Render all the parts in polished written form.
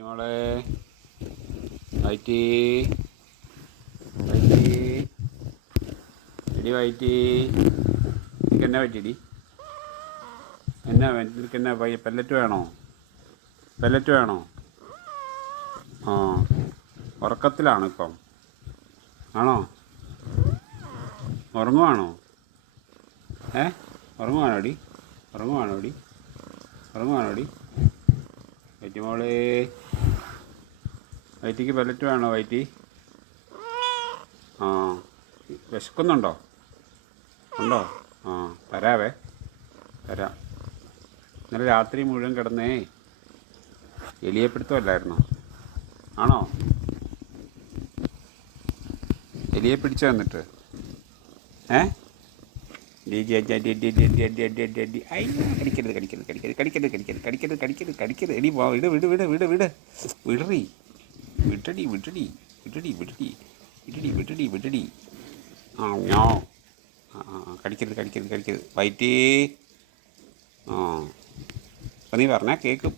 വൈറ്റി മോളെ വൈറ്റി വൈറ്റി എടി വൈറ്റി എനിക്ക് എന്നാ പറ്റിയടി നിനക്ക് എന്നാ പെല്ലറ്റ് വേണോ ആ ഉറക്കത്തിലാണ് ഇപ്പം ആണോ ഉറങ്ങുവാണോ ഉറങ്ങുവാണോടി വൈറ്റി മോളെ വൈറ്റിക്ക് പെല്ലറ്റ് വേണോ വൈറ്റി ആ വിശക്കുന്നുണ്ടോ ഉണ്ടോ ആ തരാം ഇന്നലെ രാത്രി മുഴുവൻ കിടന്നേ എലിയെ ആണോ എലിയെ പിടിച്ചു വന്നിട്ട് കടിക്കരുത് എടി വിടടി ആ ഞാ കടിക്കരുത് വൈറ്റി ആ അപ്പം നീ പറഞ്ഞാൽ കേൾക്കും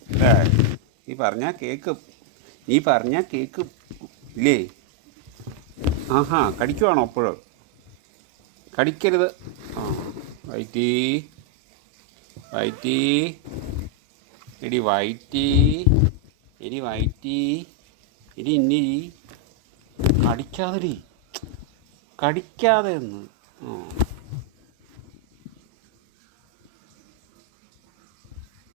നീ പറഞ്ഞാൽ കേൾക്കും ഇല്ലേ ആഹാ കടിക്കുവാണോ അപ്പോഴും കടിക്കരുത് ആ വൈറ്റി എടി ഇനി കടിക്കാതെ ഒന്ന്